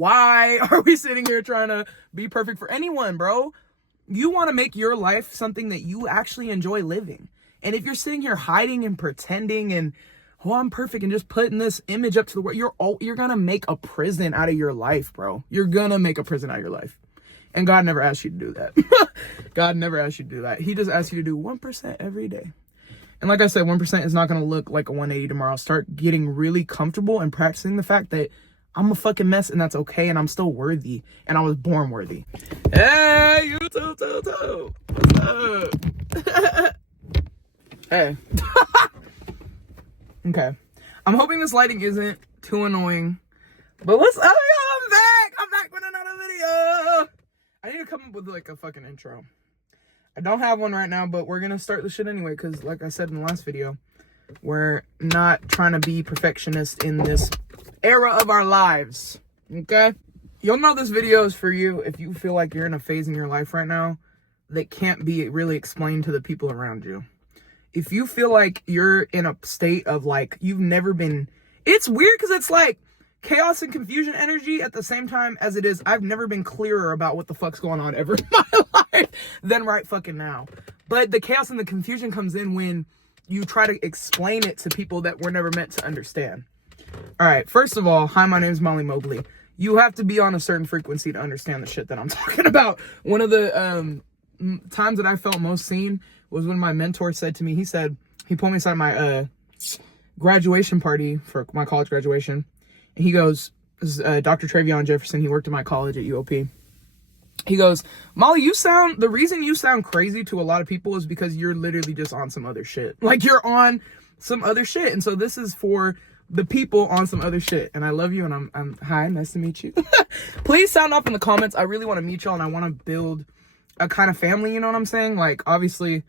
Why are we sitting here trying to be perfect for anyone, bro? You want to make your life something that you actually enjoy living. And if you're sitting here hiding and pretending and, oh, I'm perfect, and just putting this image up to the world, you're going to make a prison out of your life, bro. You're going to make a prison out of your life. And God never asked you to do that. God never asked you to do that. He just asked you to do 1% every day. And like I said, 1% is not going to look like a 180 tomorrow. Start getting really comfortable and practicing the fact that I'm a fucking mess and that's okay, and I'm still worthy, and I was born worthy. Hey, YouTube, what's up? Hey. Okay. I'm hoping this lighting isn't too annoying, but what's up, y'all? I'm back with another video. I need to come up with like a fucking intro. I don't have one right now, but we're gonna start the shit anyway, because like I said in the last video, we're not trying to be perfectionists in this era of our lives, okay? You'll know this video is for you if you feel like you're in a phase in your life right now that can't be really explained to the people around you. If you feel like you're in a state of like you've never been, it's weird because it's like chaos and confusion energy at the same time as it is I've never been clearer about what the fuck's going on ever in my life than right fucking now. But the chaos and the confusion comes in when you try to explain it to people that were never meant to understand. All right, first of all, hi, my name is Molly Mobley. You have to be on a certain frequency to understand the shit that I'm talking about. One of the times that I felt most seen was when my mentor said to me, he pulled me aside my graduation party for my college graduation. And he goes, this is Dr. Travion Jefferson. He worked at my college at UOP. He goes, Molly, the reason you sound crazy to a lot of people is because you're literally just on some other shit. Like, you're on some other shit. And so this is for the people on some other shit. And I love you, and I'm hi, nice to meet you. Please sound off in the comments. I really want to meet y'all, and I want to build a kind of family, you know what I'm saying? Like, obviously,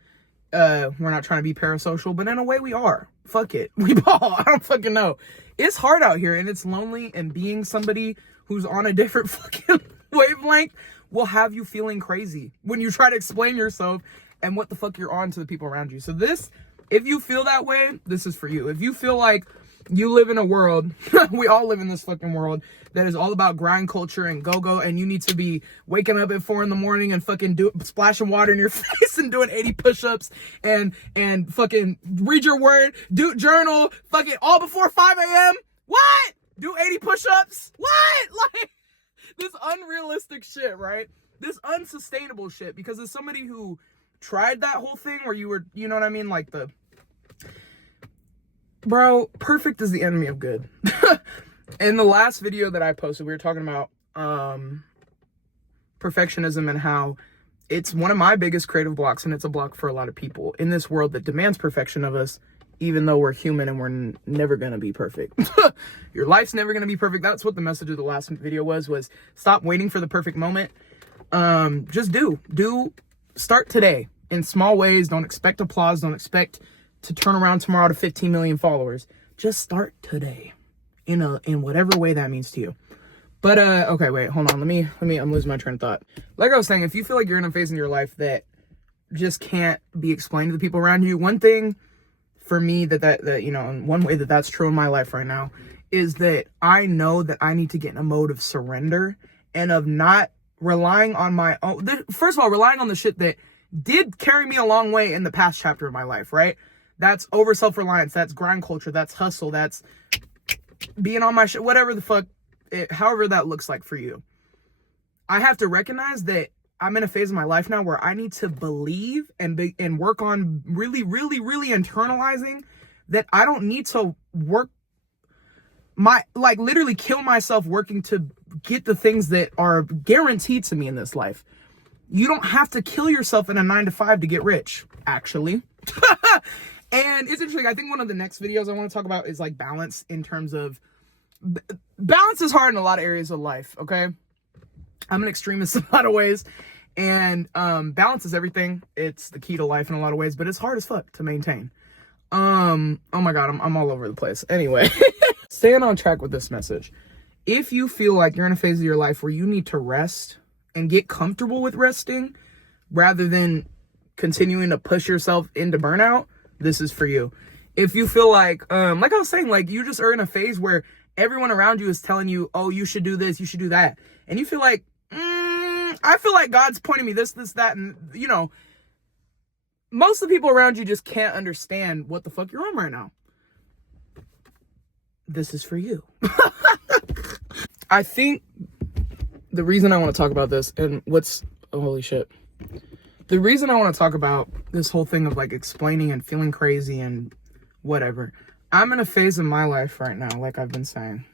we're not trying to be parasocial, but in a way we are. Fuck it. We ball. I don't fucking know. It's hard out here, and it's lonely, and being somebody who's on a different fucking wavelength will have you feeling crazy when you try to explain yourself and what the fuck you're on to the people around you. So this, if you feel that way, this is for you. If you feel like you live in a world, we all live in this fucking world that is all about grind culture and go-go, and you need to be waking up at 4 a.m. and fucking splashing water in your face and doing 80 push-ups and fucking read your word, do journal, fucking all before 5 a.m. What? Do 80 push-ups? What? Like, this unrealistic shit, right? This unsustainable shit, because as somebody who tried that whole thing where you were, you know what I mean? Like bro, perfect is the enemy of good. In the last video that I posted, we were talking about perfectionism and how it's one of my biggest creative blocks, and it's a block for a lot of people in this world that demands perfection of us, even though we're human and we're never going to be perfect. Your life's never going to be perfect. That's what the message of the last video was stop waiting for the perfect moment. Just start today in small ways. Don't expect applause. Don't expect to turn around tomorrow to 15 million followers. Just start today in whatever way that means to you. But okay, wait, hold on. Let me I'm losing my train of thought. Like I was saying, if you feel like you're in a phase in your life that just can't be explained to the people around you, one thing for me that you know, and one way that's true in my life right now is that I know that I need to get in a mode of surrender and of not relying on my own. First of all, relying on the shit that did carry me a long way in the past chapter of my life, right? That's over self-reliance. That's grind culture. That's hustle. That's being on my shit, whatever the fuck, however that looks like for you. I have to recognize that I'm in a phase of my life now where I need to believe and work on really, really, really internalizing that I don't need to work literally kill myself working to get the things that are guaranteed to me in this life. You don't have to kill yourself in a 9-to-5 to get rich, actually. And it's interesting. I think one of the next videos I want to talk about is like balance, in terms of balance is hard in a lot of areas of life. Okay. I'm an extremist in a lot of ways, and balance is everything. It's the key to life in a lot of ways, but it's hard as fuck to maintain. Oh my God, I'm all over the place. Anyway, staying on track with this message. If you feel like you're in a phase of your life where you need to rest and get comfortable with resting rather than continuing to push yourself into burnout, this is for you. If you feel like I was saying, like you just are in a phase where everyone around you is telling you, oh, you should do this, you should do that. And you feel like, I feel like God's pointing me this, that, and, you know, most of the people around you just can't understand what the fuck you're on right now. This is for you. I think the reason I want to talk about this and holy shit. The reason I want to talk about this whole thing of like explaining and feeling crazy and whatever. I'm in a phase of my life right now, like I've been saying,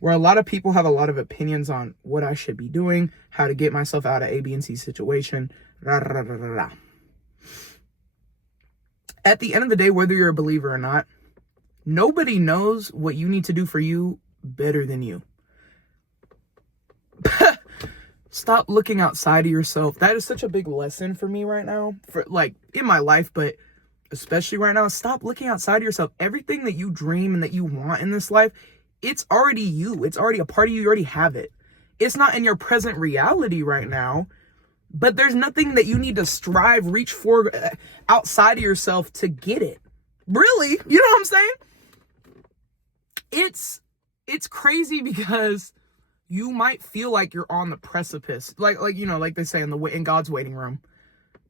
where a lot of people have a lot of opinions on what I should be doing, how to get myself out of A, B, and C situation. Rah, rah, rah, rah, rah. At the end of the day, whether you're a believer or not, nobody knows what you need to do for you better than you. Stop looking outside of yourself. That is such a big lesson for me right now, for like in my life, but especially right now. Stop looking outside of yourself. Everything that you dream and that you want in this life, it's already you. It's already a part of you. You already have it. It's not in your present reality right now, but there's nothing that you need to strive, reach for outside of yourself to get it. Really? You know what I'm saying? It's crazy because you might feel like you're on the precipice. Like you know, like they say in God's waiting room.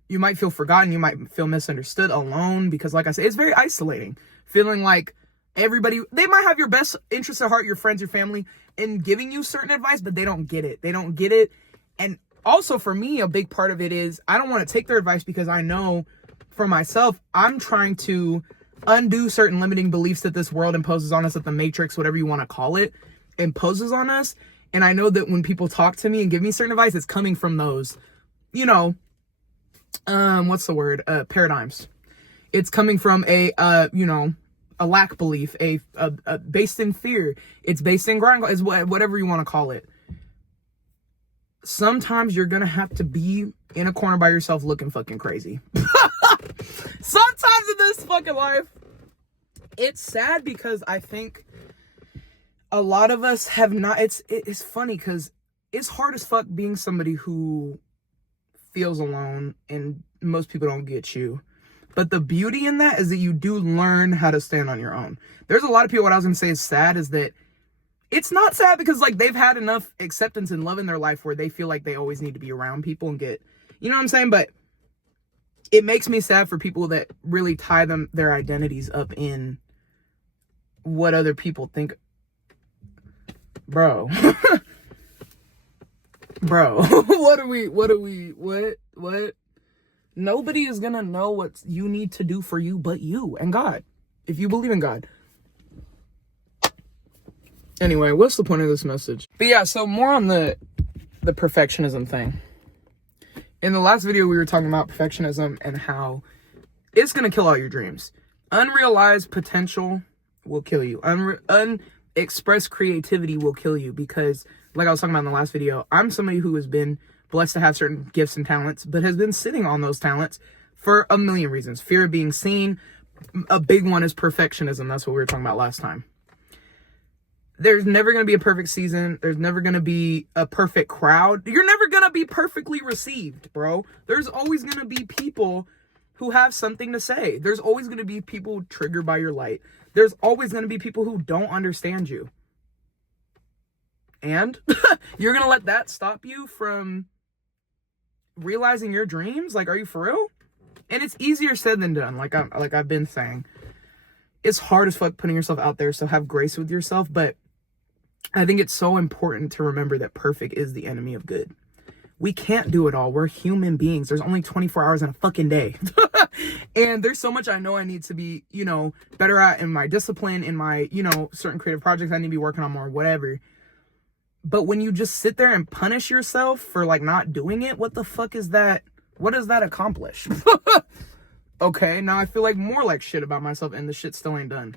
You might feel forgotten. You might feel misunderstood, alone, because like I said, it's very isolating. Feeling like everybody, they might have your best interests at heart, your friends, your family, in giving you certain advice, but they don't get it. They don't get it. And also for me, a big part of it is I don't want to take their advice because I know for myself, I'm trying to undo certain limiting beliefs that this world imposes on us, that the matrix, whatever you want to call it, imposes on us. And I know that when people talk to me and give me certain advice, it's coming from those, you know, what's the word? Paradigms. It's coming from a lack belief, a based in fear. It's based in grind, is whatever you want to call it. Sometimes you're going to have to be in a corner by yourself looking fucking crazy. Sometimes in this fucking life, it's sad because I think a lot of us have not, it's funny because it's hard as fuck being somebody who feels alone and most people don't get you. But the beauty in that is that you do learn how to stand on your own. There's a lot of people, what I was going to say is sad is that it's not sad because like they've had enough acceptance and love in their life where they feel like they always need to be around people and get, you know what I'm saying? But it makes me sad for people that really tie their identities up in what other people think. Bro. Bro, what? Nobody is gonna know what you need to do for you but you and God, if you believe in God. Anyway, what's the point of this message? But yeah, so more on the perfectionism thing. In the last video, we were talking about perfectionism and how it's gonna kill all your dreams. Unrealized potential will kill you. Unexpressed creativity will kill you because, like I was talking about in the last video, I'm somebody who has been blessed to have certain gifts and talents, but has been sitting on those talents for a million reasons. Fear of being seen. A big one is perfectionism. That's what we were talking about last time. There's never going to be a perfect season. There's never going to be a perfect crowd. You're never going to be perfectly received, bro. There's always going to be people who have something to say. There's always going to be people triggered by your light. There's always going to be people who don't understand you. And you're going to let that stop you from realizing your dreams? Like, are you for real? And it's easier said than done. Like I've been saying, it's hard as fuck putting yourself out there. So have grace with yourself. But I think it's so important to remember that perfect is the enemy of good. We can't do it all. We're human beings. There's only 24 hours in a fucking day. And there's so much I know I need to be, better at in my discipline, in my, certain creative projects I need to be working on more, whatever. But when you just sit there and punish yourself for like not doing it, what the fuck is that? What does that accomplish? Okay, now I feel like more like shit about myself and the shit still ain't done.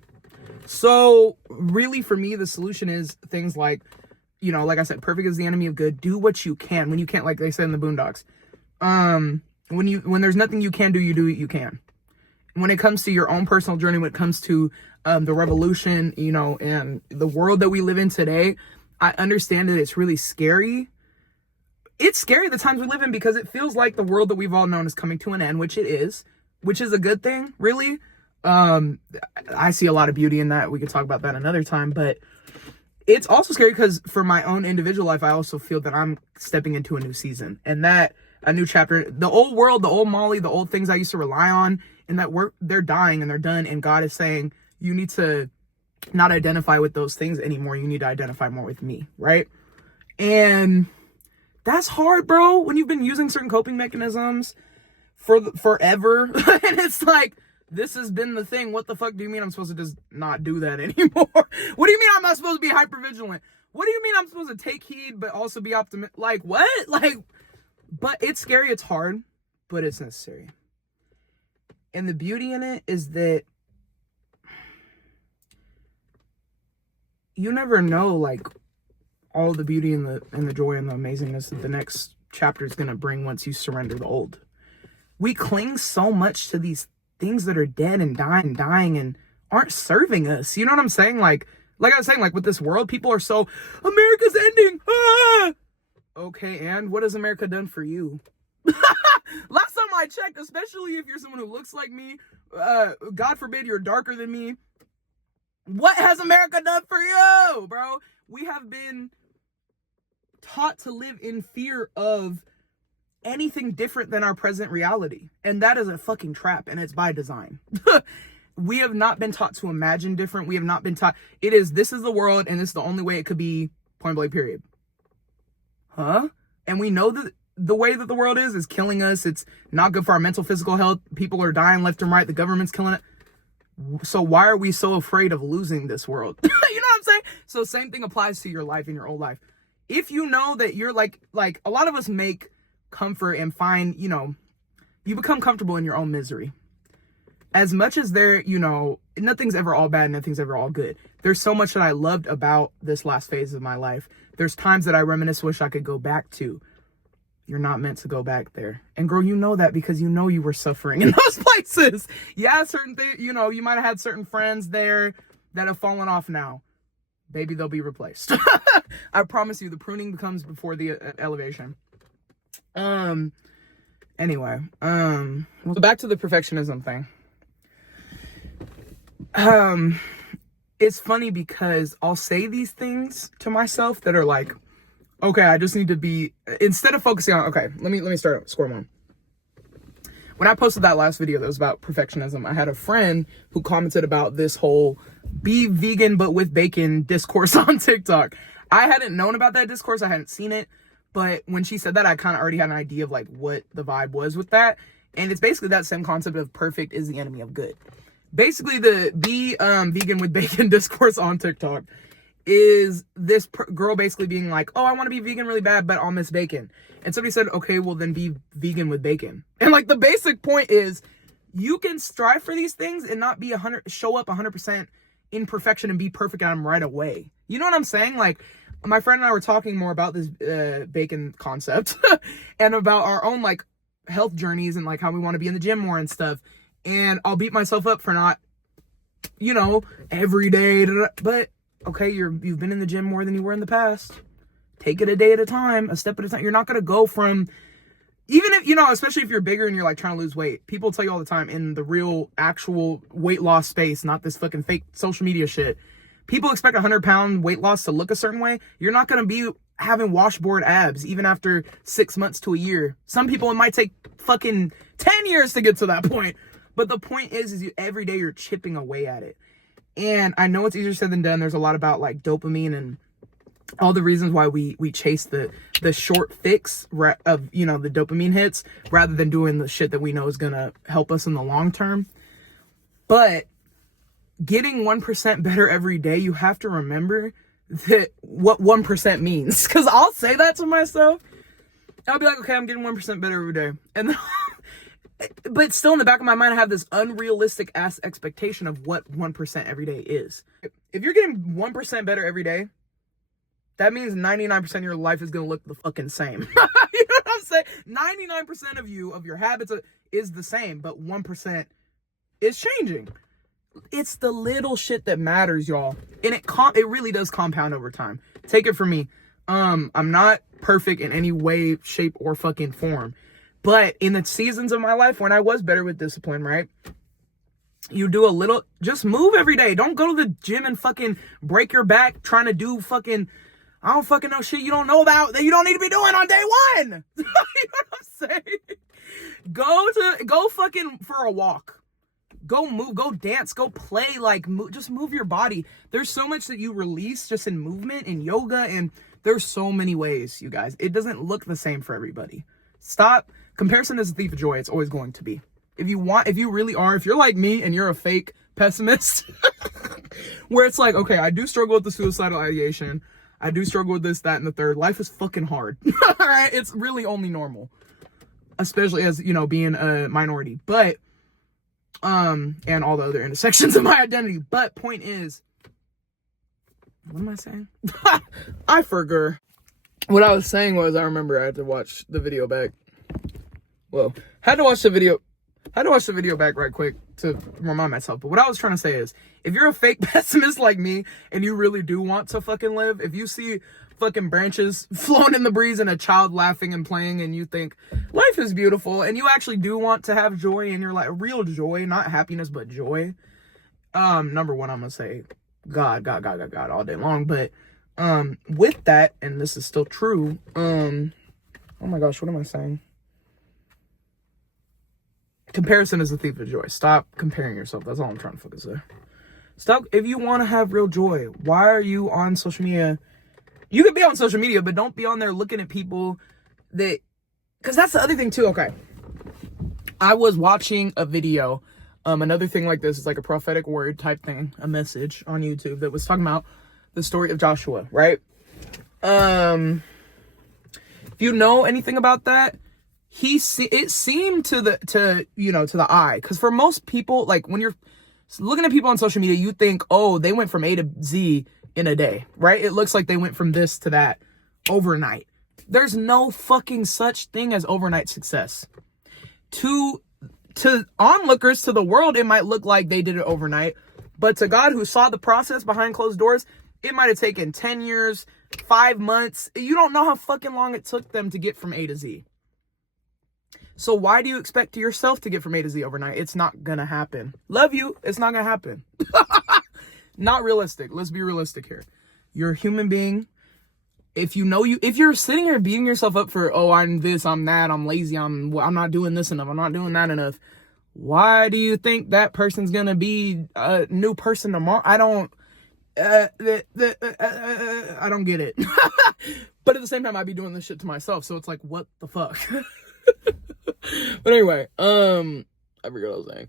So really for me, the solution is things like, like I said, perfect is the enemy of good. Do what you can. When you can't, like they said in the Boondocks, when there's nothing you can do, you do what you can. When it comes to your own personal journey, when it comes to the revolution, and the world that we live in today, I understand that it's really scary. It's scary the times we live in because it feels like the world that we've all known is coming to an end, which it is, which is a good thing, really. I see a lot of beauty in that. We could talk about that another time, but it's also scary because for my own individual life, I also feel that I'm stepping into a new season, and that a new chapter. The old world, the old Molly, the old things I used to rely on, and that they're dying and they're done. And God is saying, you need to not identify with those things anymore. You need to identify more with me, right? And that's hard, bro, when you've been using certain coping mechanisms for forever. And it's like, this has been the thing. What the fuck do you mean I'm supposed to just not do that anymore? What do you mean I'm not supposed to be hypervigilant? What do you mean I'm supposed to take heed but also be optimistic? Like, what? Like, but it's scary, it's hard, but it's necessary. And the beauty in it is that you never know, like, all the beauty and the joy and the amazingness that the next chapter is going to bring once you surrender the old. We cling so much to these things that are dead and dying and aren't serving us. You know what I'm saying? Like I was saying, like with this world, people are so, America's ending. Ah! Okay, and what has America done for you? Last time I checked, especially if you're someone who looks like me, God forbid you're darker than me, what has America done for you, bro? We have been taught to live in fear of anything different than our present reality. And that is a fucking trap, and it's by design. We have not been taught to imagine different. We have not been taught, this is the world, and this is the only way it could be, point blank, period. Huh? And we know that the way that the world is killing us. It's not good for our mental, physical health. People are dying left and right. The government's killing it. So why are we so afraid of losing this world? You know what I'm saying? So same thing applies to your life and your old life. If you know that you're like a lot of us make comfort and find, you become comfortable in your own misery. As much as nothing's ever all bad, nothing's ever all good. There's so much that I loved about this last phase of my life. There's times that I reminisce, wish I could go back to. You're not meant to go back there. And girl, you know that because you know you were suffering in those places. Yeah, certain things, you might have had certain friends there that have fallen off now. Baby, they'll be replaced. I promise you, the pruning comes before the elevation. Anyway, so back to the perfectionism thing. It's funny because I'll say these things to myself that are like, okay, I just need to be, instead of focusing on, okay, let me start score one. When I posted that last video that was about perfectionism, I had a friend who commented about this whole be vegan but with bacon discourse on TikTok. I hadn't known about that discourse. I hadn't seen it. But when she said that, I kind of already had an idea of like what the vibe was with that. And it's basically that same concept of perfect is the enemy of good. Basically, the be vegan with bacon discourse on TikTok is this girl basically being like, oh, I want to be vegan really bad, but I'll miss bacon. And somebody said, okay, well then be vegan with bacon. And like the basic point is you can strive for these things and not be show up 100% in perfection and be perfect at them right away. You know what I'm saying? Like my friend and I were talking more about this bacon concept and about our own like health journeys and like how we want to be in the gym more and stuff. And I'll beat myself up for not, every day, but okay, you've been in the gym more than you were in the past. Take it a day at a time, a step at a time. You're not going to go from, even if, especially if you're bigger and you're like trying to lose weight. People tell you all the time in the real, actual weight loss space, not this fucking fake social media shit. People expect 100-pound weight loss to look a certain way. You're not going to be having washboard abs even after 6 months to a year. Some people, it might take fucking 10 years to get to that point. But the point is every day you're chipping away at it. And I know it's easier said than done. There's a lot about like dopamine and all the reasons why we chase the short fix of, the dopamine hits rather than doing the shit that we know is going to help us in the long term. But getting 1% better every day, you have to remember that what 1% means. Because I'll say that to myself. I'll be like, okay, I'm getting 1% better every day. And then but still in the back of my mind, I have this unrealistic ass expectation of what 1% every day is. If you're getting 1% better every day, that means 99% of your life is going to look the fucking same. You know what I'm saying? 99% of your habits is the same, but 1% is changing. It's the little shit that matters, y'all. And it really does compound over time. Take it from me. I'm not perfect in any way, shape, or fucking form. But in the seasons of my life when I was better with discipline, right? You do a little, just move every day. Don't go to the gym and fucking break your back trying to do fucking, I don't fucking know shit you don't know about that you don't need to be doing on day one. You know what I'm saying? Go fucking for a walk. Go move, go dance, go play, like, just move your body. There's so much that you release just in movement, in yoga, and there's so many ways, you guys. It doesn't look the same for everybody. Stop. Comparison is a thief of joy. It's always going to be. If you really are, if you're like me and you're a fake pessimist, where it's like, okay, I do struggle with the suicidal ideation. I do struggle with this, that, and the third. Life is fucking hard. All right? It's really only normal. Especially as, you know, being a minority. But, and all the other intersections of my identity. But point is, what am I saying? I forgot. What I was saying was, I remember I had to watch the video back. Well, had to watch the video back right quick to remind myself. But what I was trying to say is, if you're a fake pessimist like me and you really do want to fucking live, if you see fucking branches flowing in the breeze and a child laughing and playing and you think life is beautiful and you actually do want to have joy in your life, real joy, not happiness, but joy. Number one, I'm going to say God all day long. But with that, and this is still true, oh my gosh, what am I saying? Comparison is a thief of joy. Stop comparing yourself. That's all I'm trying to focus there. Stop. If you want to have real joy, why are you on social media? You can be on social media, but don't be on there looking at people that, because that's the other thing too. Okay. I was watching a video. Another thing like this is like a prophetic word type thing, a message on YouTube that was talking about the story of Joshua, right? If you know anything about that, it seemed to the eye, because for most people, like when you're looking at people on social media, you think, oh, they went from A to Z in a day, right? It looks like they went from this to that overnight. There's no fucking such thing as overnight success. To onlookers, to the world, it might look like they did it overnight, but to God, who saw the process behind closed doors, it might have taken 10 years, 5 months. You don't know how fucking long it took them to get from A to Z. So why do you expect yourself to get from A to Z overnight? It's not gonna happen. Love you. It's not gonna happen. Not realistic. Let's be realistic here. You're a human being. If you're sitting here beating yourself up for, oh, I'm this, I'm that, I'm lazy, I'm not doing this enough, I'm not doing that enough. Why do you think that person's gonna be a new person tomorrow? I don't get it. But at the same time, I'd be doing this shit to myself. So it's like, what the fuck? But anyway, I forgot what I was saying.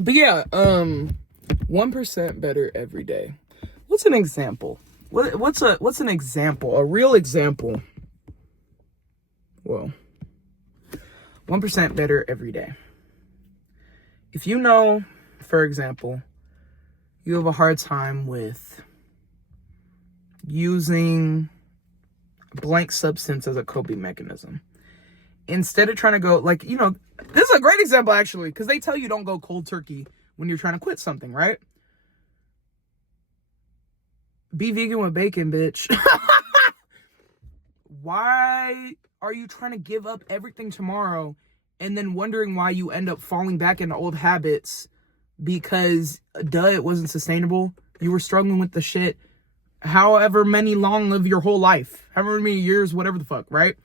But yeah, 1% better every day. What's an example? What's an example? A real example. Well, 1% better every day. If you know, for example, you have a hard time with using a blank substance as a coping mechanism, instead of trying to go, like, you know, this is a great example actually, because they tell you don't go cold turkey when you're trying to quit something, right? Be vegan with bacon, bitch. Why are you trying to give up everything tomorrow and then wondering why you end up falling back into old habits because, it wasn't sustainable? You were struggling with the shit however many long of your whole life, however many years, whatever the fuck, right?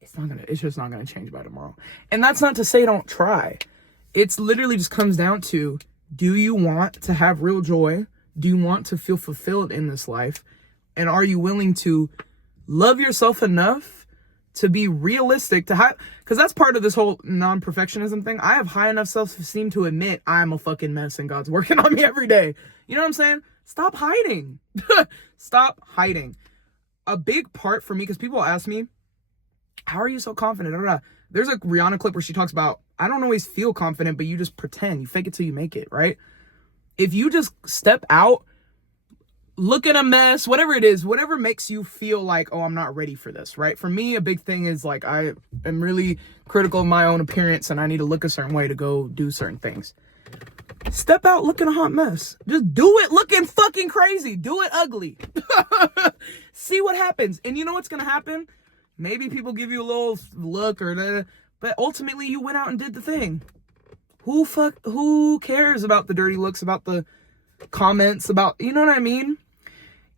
It's just not gonna change by tomorrow. And that's not to say don't try. It's literally just comes down to, do you want to have real joy? Do you want to feel fulfilled in this life? And are you willing to love yourself enough to be realistic to have, because that's part of this whole non-perfectionism thing. I have high enough self-esteem to admit I'm a fucking mess and God's working on me every day. You know what I'm saying? Stop hiding. Stop hiding. A big part for me, because people ask me, how are you so confident? There's a Rihanna clip where she talks about, I don't always feel confident, but you just pretend. You fake it till you make it, right? If you just step out, look at a mess, whatever it is, whatever makes you feel like, oh, I'm not ready for this, right? For me, a big thing is like, I am really critical of my own appearance and I need to look a certain way to go do certain things. Step out looking a hot mess. Just do it looking fucking crazy. Do it ugly. See what happens. And you know what's going to happen? Maybe people give you a little look but ultimately you went out and did the thing. who cares about the dirty looks, about the comments, about, you know what I mean?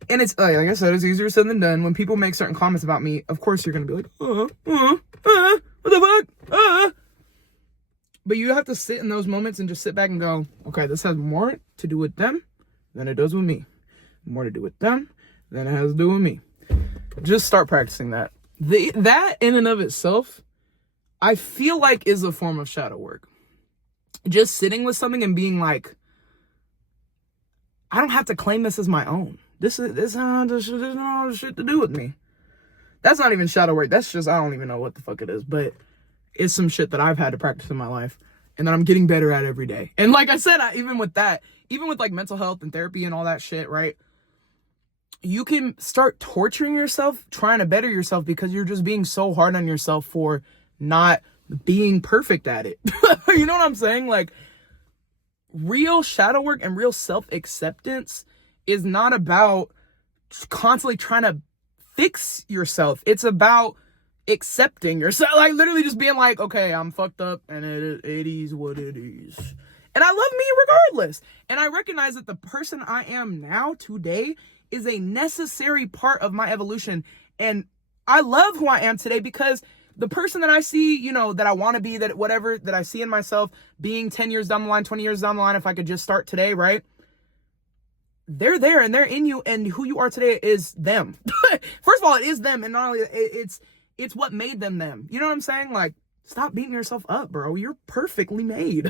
And it's, like I said, it's easier said than done. When people make certain comments about me, of course you're going to be like, what the fuck? But you have to sit in those moments and just sit back and go, okay, this has more to do with them than it does with me. More to do with them than it has to do with me. Just start practicing that. That in and of itself, I feel like is a form of shadow work. Just sitting with something and being like, I don't have to claim this as my own. This has no shit to do with me. That's not even shadow work. That's just, I don't even know what the fuck it is. But it's some shit that I've had to practice in my life and that I'm getting better at every day. And like I said, even with like mental health and therapy and all that shit, right? You can start torturing yourself, trying to better yourself because you're just being so hard on yourself for not being perfect at it. You know what I'm saying? Like, real shadow work and real self-acceptance is not about constantly trying to fix yourself. It's about accepting yourself. Like, literally just being like, okay, I'm fucked up and it is what it is. And I love me regardless. And I recognize that the person I am now today is a necessary part of my evolution. And I love who I am today because the person that I see, you know, that I want to be, that whatever that I see in myself being 10 years down the line, 20 years down the line, if I could just start today, right? They're there and they're in you, and who you are today is them. First of all, it is them, and not only it's what made them them. You know what I'm saying? Like, stop beating yourself up, bro. You're perfectly made.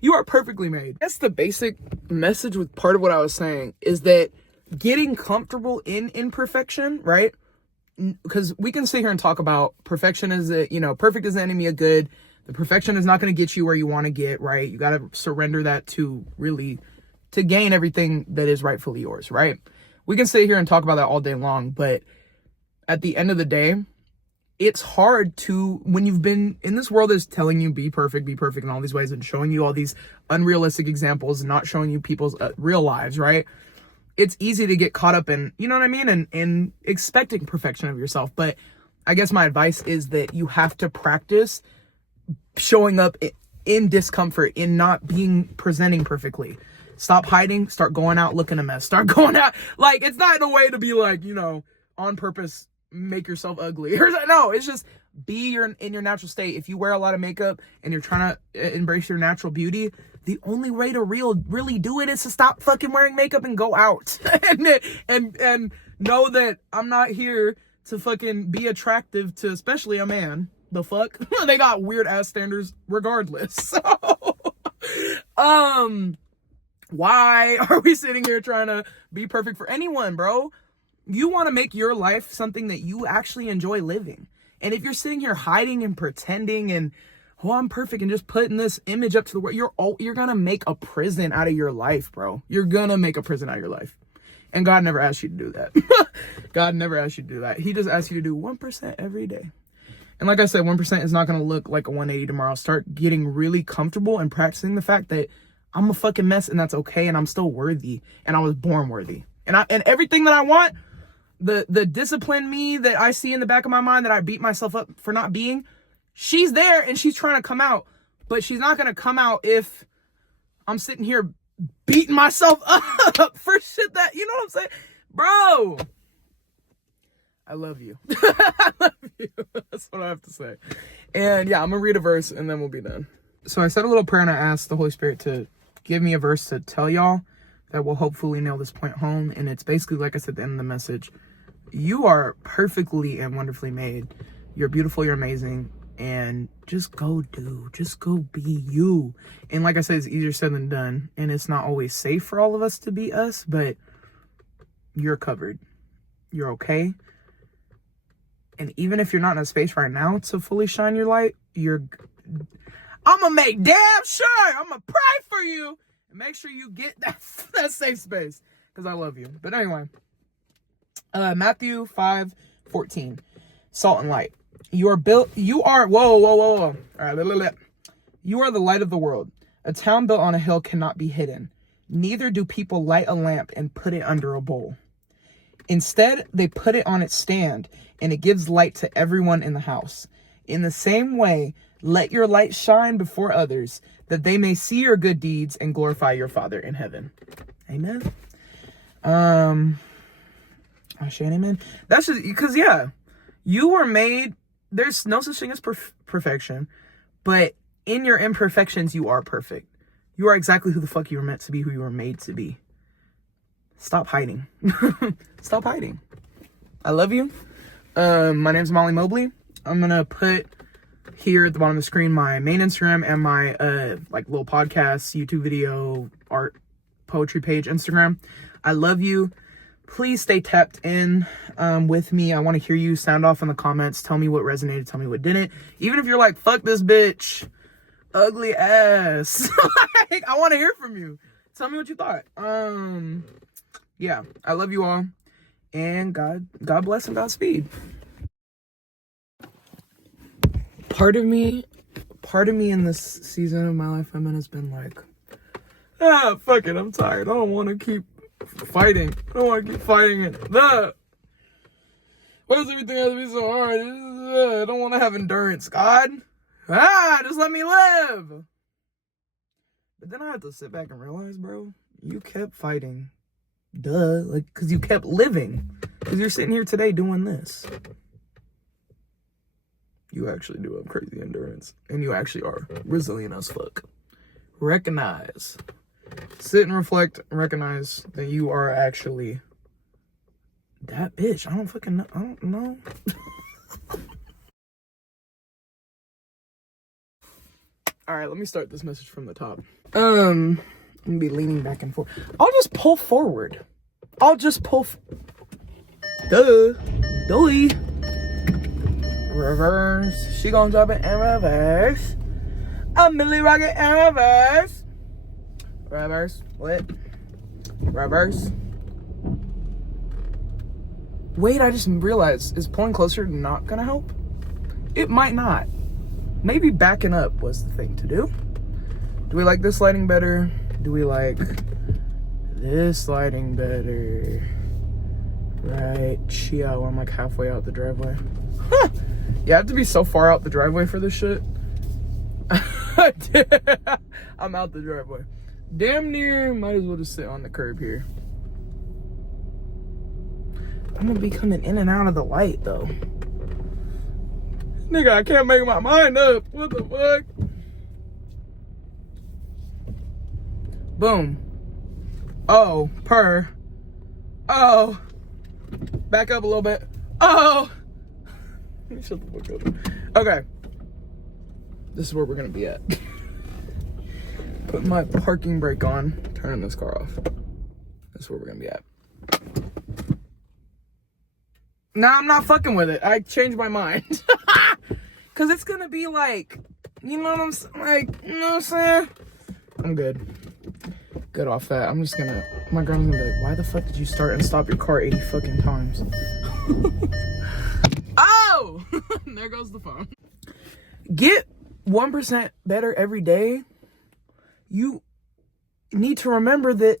You are perfectly made. That's the basic message with part of what I was saying, is that getting comfortable in imperfection, right? Because we can sit here and talk about perfection is perfect is the enemy of good. The perfection is not going to get you where you want to get, right? You got to surrender that to gain everything that is rightfully yours, right? We can sit here and talk about that all day long, but at the end of the day, it's hard to, when you've been in this world is telling you be perfect in all these ways and showing you all these unrealistic examples and not showing you people's real lives, right? It's easy to get caught up in, you know what I mean? And expecting perfection of yourself. But I guess my advice is that you have to practice showing up in discomfort, in not presenting perfectly. Stop hiding, start going out looking a mess. Start going out, like, it's not in a way to be like, you know, on purpose, make yourself ugly. No, it's just be in your natural state. If you wear a lot of makeup and you're trying to embrace your natural beauty, the only way to really do it is to stop fucking wearing makeup and go out. and know that I'm not here to fucking be attractive to especially a man. The fuck? They got weird ass standards regardless. So, why are we sitting here trying to be perfect for anyone, bro? You want to make your life something that you actually enjoy living. And if you're sitting here hiding and pretending and, oh, I'm perfect, and just putting this image up to the world, you're going to make a prison out of your life, bro. You're going to make a prison out of your life. And God never asked you to do that. God never asked you to do that. He just asked you to do 1% every day. And like I said, 1% is not going to look like a 180 tomorrow. Start getting really comfortable and practicing the fact that I'm a fucking mess and that's okay. And I'm still worthy. And I was born worthy. And everything that I want, the disciplined me that I see in the back of my mind that I beat myself up for not being, she's there and she's trying to come out. But she's not going to come out if I'm sitting here beating myself up for shit that, you know what I'm saying? Bro, I love you. I love you. That's what I have to say. And yeah, I'm going to read a verse and then we'll be done. So I said a little prayer and I asked the Holy Spirit to give me a verse to tell y'all that will hopefully nail this point home. And it's basically, like I said at the end of the message, you are perfectly and wonderfully made. You're beautiful. You're amazing. And just go be you. And like I said, it's easier said than done. And it's not always safe for all of us to be us, but you're covered. You're okay. And even if you're not in a space right now to fully shine your light, I'm going to make damn sure I'm going to pray for you and make sure you get that safe space because I love you. But anyway, Matthew 5:14, salt and light. You are, whoa. All right, you are the light of the world. A town built on a hill cannot be hidden. Neither do people light a lamp and put it under a bowl. Instead, they put it on its stand, and it gives light to everyone in the house. In the same way, let your light shine before others, that they may see your good deeds and glorify your Father in heaven. Amen. Amen. That's just because, yeah, you were made. There's no such thing as perfection, but in your imperfections, you are perfect. You are exactly who the fuck you were meant to be, who you were made to be. Stop hiding. Stop hiding. I love you. My name's Molly Mobley. I'm gonna put here at the bottom of the screen my main Instagram and my like little podcast, YouTube video, art, poetry page Instagram. I love you. Please stay tapped in with me. I want to hear you sound off in the comments. Tell me what resonated. Tell me what didn't. Even if you're like, fuck this bitch, ugly ass. Like, I want to hear from you. Tell me what you thought. Yeah, I love you all. And God bless and Godspeed. Part of me in this season of my life I'm in has been like, fuck it, I'm tired. I don't want to keep fighting. I don't want to keep fighting it. Why does everything have to be so hard? I don't want to have endurance, God. Just let me live. But then I had to sit back and realize, bro, you kept fighting. Duh. Like, because you kept living. Because you're sitting here today doing this. You actually do have crazy endurance. And you actually are resilient as fuck. Recognize. Sit and reflect and recognize that you are actually that bitch. I don't fucking know. I don't know. Alright, let me start this message from the top. I'm gonna be leaning back and forth. I'll just pull forward. Duh. Doy. Reverse. She gonna drop it in reverse. I'm Millie Rocket in reverse. Reverse. What? Reverse. Wait, I just realized, is pulling closer not gonna help? It might not. Maybe backing up was the thing to do. Do we like this lighting better? Do we like this lighting better? Right, chill. I'm like halfway out the driveway. Huh. You have to be so far out the driveway for this shit. I'm out the driveway. Damn near, might as well just sit on the curb here. I'm gonna be coming in and out of the light though. Nigga, I can't make my mind up. What the fuck? Boom. Oh, purr. Oh. Back up a little bit. Oh. Shut the fuck up. Okay. This is where we're gonna be at. Put my parking brake on, turning this car off. This is where we're gonna be at. Nah, I'm not fucking with it. I changed my mind. Cause it's gonna be like, you know what I'm saying? Like, you know what I'm saying? I'm good. Good off that. I'm just gonna, my grandma's gonna be like, why the fuck did you start and stop your car 80 fucking times? Oh! There goes the phone. Get 1% better every day. You need to remember that,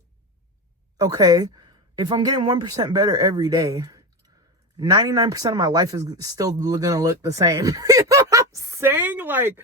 okay, if I'm getting 1% better every day, 99% of my life is still gonna look the same. You know what I'm saying? Like,